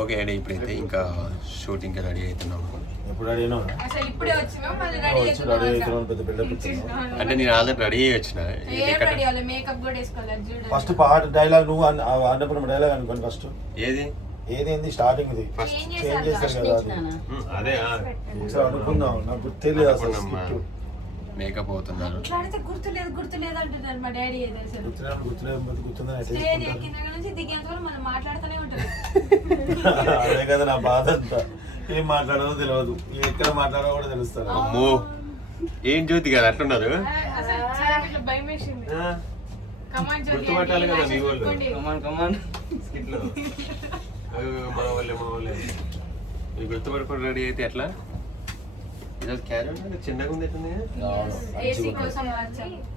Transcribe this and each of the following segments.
Okay అండి, ఇప్పుడైతే ఇంకా షూటింగ్ కి రెడీ అవుతున్నాము. అంటే నేను ఆల్రెడీ రెడీ అయ్యి వచ్చిన. ఫస్ట్ పాట డైలాగ్ నువ్వు అన్నప్పుడు డైలాగ్ అనుకోండి. ఫస్ట్ ఏది స్టార్టింగ్ ఇది ఫస్ట్ చేంజ్ చేస్తారు కదా, అదే ఒకసారి అనుకుందాం. నాకు తెలియదు అసలు మేకప్ అవుతున్నారు. అదే కదా నా బాధ అంతా. ఏం మాట్లాడాలో తెలియదు, ఎక్కడ మాట్లాడాలో కూడా తెలుస్తారు. అమ్మో ఏం జ్యోతి గారు అట్లున్నారు. గుర్తుపట్టాలి కదా మీ వాళ్ళు. మన వాళ్ళే గుర్తుపట్టుకుని రెడీ అయితే ఎట్లా? ఈరోజు క్యారెట్ చిన్నగా ఉంది.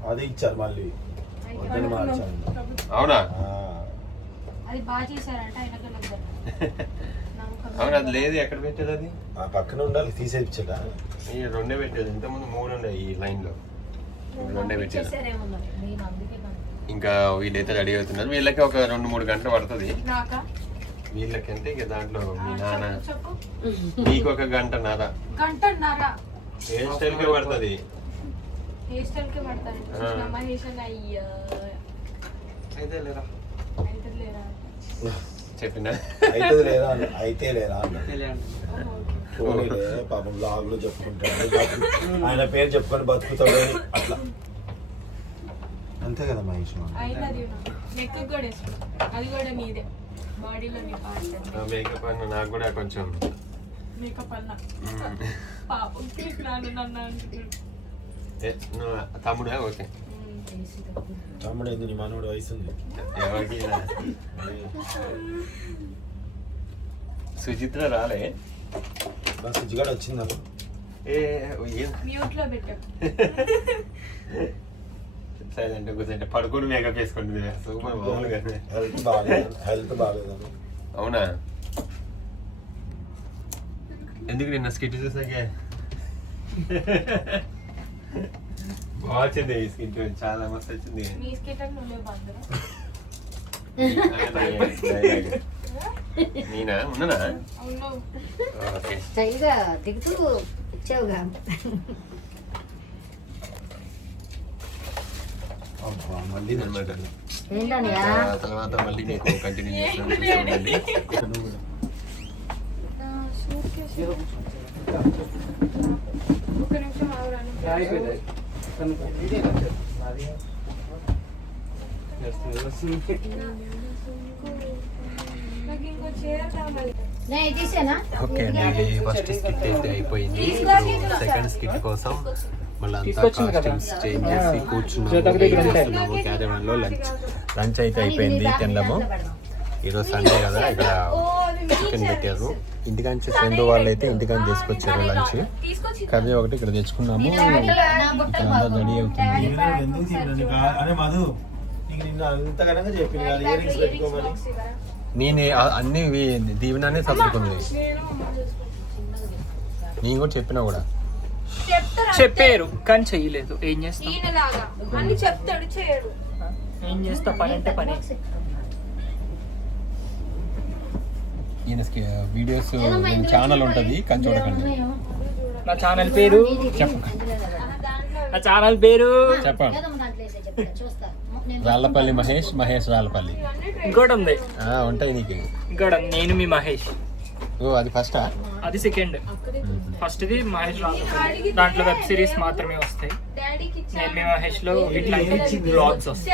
అది ఇచ్చారు మళ్ళీ. అవునా? అవును, అది లేదు. ఎక్కడ పెట్టేది? అది పక్కన ఉండాలి, తీసేచ్చా? రెండే పెట్టేది. ఇంతకుముందు 3 ఉన్నాయి ఈ లైన్ లో, రెండే పెట్టేది. ఇంకా వీళ్ళైతే రెడీ అవుతున్నారు. వీళ్ళకి ఒక 2-3 గంటలు పడుతుంది. వీళ్ళకంటే ఇక దాంట్లో మీ నాన్న నీకు ఒక గంటన్నర హెయిర్ స్టైల్ కే పడుతుంది. చెప్పినా అయితే లేరా పాపం బ్లాగ్లు చెప్పుకుంటాడు, ఆయన పేరు చెప్పుకొని బతుకుతాడు అట్లా. అంతే కదా మహేష్. మేకప్ అన్న నాకు కూడా కొంచెం తమ్ముడా? ఓకే తమ్ముడు ఏంది, నీ మనోడు వయసు ఉంది. ఎవరికి సుచిత్ర రాలే? సుచిగాడు వచ్చిందా? సైలెంట్ కూర్చోండి, పడుకుని మేకప్ వేసుకోండి. సూపర్ బాగుంది. హెల్త్ బాగాలేదు. అవునా? ఎందుకు నిన్న స్కిట్ చూసాకే బాగా వచ్చింది. ఈ స్కిట్ చాలా మస్తు వచ్చింది. నేనా ఉన్నానా? దిగుతూ ఇచ్చావుగా. మళ్ళీ తర్వాత మళ్ళీ నీకు కంటిన్యూ చేస్తాను. ఓకే అండి, ఫస్ట్ స్కిట్ అయితే అయిపోయింది. సెకండ్ స్కిట్ కోసం మళ్ళీ అంతా కాస్ట్యూమ్స్ చేంజ్ చేసి కూర్చున్నాము క్యారవాన్ లో. లంచ్ అయితే అయిపోయింది, తినడము. ఈరోజు సండే కదా, ఇక్కడ చికెన్ పెట్టారు. ఇంటికాంచి ఫ్రెండ్ వాళ్ళు అయితే ఇంటికాంచి తీసుకొచ్చారు లంచ్. కర్రీ ఒకటి ఇక్కడ తెచ్చుకున్నాము. ఇక్కడ అంతా రెడీ అవుతుంది. నేను అన్ని దీవెనానే చదువుకుంది. నేను కూడా చెప్పినా కూడా చెప్పారు కానీ చెయ్యలేదు. ఏం చేస్తాం, ఏం చేస్తా, పని అంటే పని. ఈయన వీడియోస్ ఛానల్ ఉంటుంది కానీ చూడకండి. నా ఛానల్ పేరు చెప్పండి. రాళ్ళపల్లి మహేష్ రాళ్ళపల్లి. ఇంకోటి ఉంది, ఉంటాయి నీకు. ఇంకోటి నేను మీ మహేష్. ఓ అది ఫస్టా? అది second. First the Mahesh Rallapalli, దాంట్లో వెబ్ సిరీస్ మాత్రమే వస్తాయి. నేను మీ మహేష్ లో ఇట్లాంటి బ్లాగ్స్ వస్తాయి.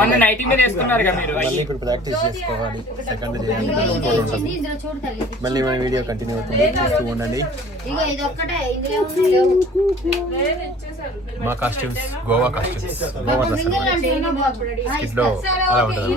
మన నైటీ మీద వేసుకున్నారు కదా మీరు. మళ్ళీ ఇప్పుడు ప్రాక్టీస్ చేసుకోవాలి. సెకండ్ చేయాలి, ఇంకోటి ఉంటుంది. మళ్ళీ మన వీడియో కంటిన్యూ అవుతుంది, చూస్తూ ఉండండి. మా costumes Goa costumes, Goa dress స్కిట్లో అలా ఉంటుంది.